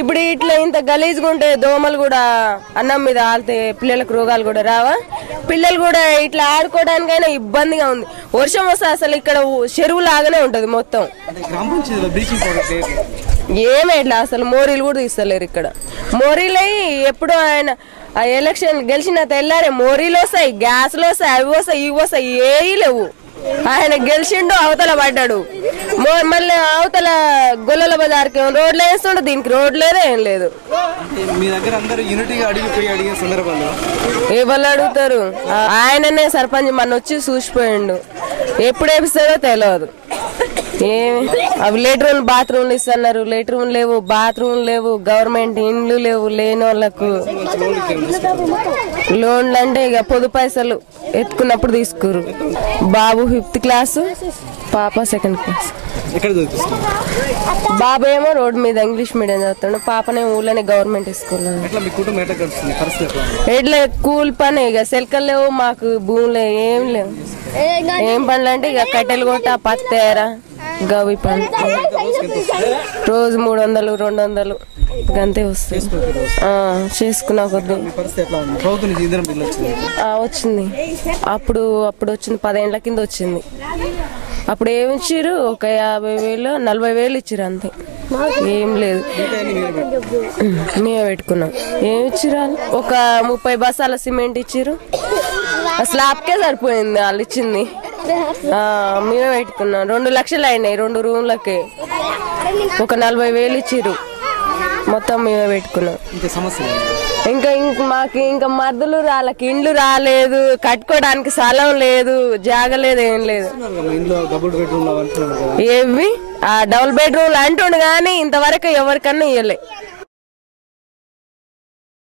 ఇప్పుడు ఇట్లా ఇంత గలీజ్గా ఉంటే దోమలు కూడా అన్నం మీద ఆలితే పిల్లలకు రోగాలు కూడా రావా? పిల్లలు కూడా ఇట్లా ఆడుకోవడానికైనా ఇబ్బందిగా ఉంది. వర్షం వస్తే అసలు ఇక్కడ చెరువు లాగానే ఉంటది మొత్తం. ఏమేట్లా అసలు మోరీలు కూడా తీస్తలేరు ఇక్కడ. మోరీలు అయ్యి ఎప్పుడు ఆయన ఎలక్షన్ గెలిచిన తెల్లారే మోరీలు వస్తాయి, గ్యాస్లు వస్తాయి, అవి వస్తాయి, ఇవి వస్తాయి, ఏవి లేవు. ఆయన గెలిచిండు, అవతల పడ్డాడు. మళ్ళీ అవతల గొల్లల బజార్కి రోడ్లు వేస్తుండే, దీనికి రోడ్ లేదు, ఏం లేదు. ఎవరు అడుగుతారు? ఆయననే సర్పంచ్ మన వచ్చి చూసిపోయిండు. ఎప్పుడు వేపిస్తారో తెలియదు. అవి లేట్రూమ్ బాత్రూమ్లు ఇస్తున్నారు, లేట్రూమ్ లేవు, బాత్రూమ్ లేవు, గవర్నమెంట్ ఇండ్లు లేవు. లేని వాళ్ళకు లోన్లు అంటే ఇక పొదు పైసలు ఎత్తుకున్నప్పుడు తీసుకోరు. బాబు 5th క్లాసు, పాప 2nd క్లాస్. బాబు ఏమో రోడ్ మీద ఇంగ్లీష్ మీడియం చదువుతాడు, పాపనే ఊళ్ళోనే గవర్నమెంట్ స్కూల్. ఎట్లా కూల్ పని, ఇక సెల్కలు లేవు, మాకు భూములు ఏం లేవు. ఏం పనులు అంటే ఇక కట్టెలు కొట్ట, పత్తేరా, గవి పని. రోజు 300 200 గంతే వస్తుంది. చేసుకున్నా కొద్ది వచ్చింది. అప్పుడు వచ్చింది 10 ఏళ్ల కింద వచ్చింది. అప్పుడు ఏమి ఇచ్చారు? ఒక 50,000 40,000 ఇచ్చారు, అంతే. ఏం లేదు, మేమే పెట్టుకున్నాం. ఏమి ఇచ్చిరా? ఒక 30 బస్తాల సిమెంట్ ఇచ్చారు. స్లాబ్కే సరిపోయింది వాళ్ళు ఇచ్చింది. మేమే పెట్టుకున్నాం. 2 లక్షలు అయినాయి 2 రూమ్లకి. ఒక 40,000 ఇచ్చిరు. మొత్తం మేమే పెట్టుకున్నాం. ఇంకా మాకు ఇంకా మద్దులు రాళ్ళకి ఇండ్లు రాలేదు, కట్టుకోవడానికి స్థలం లేదు, జాగలేదు, ఏం లేదు. ఏవి ఆ డబుల్ బెడ్రూమ్లు అంటుండు కానీ ఇంతవరకు ఎవరికన్నా ఇవ్వలే.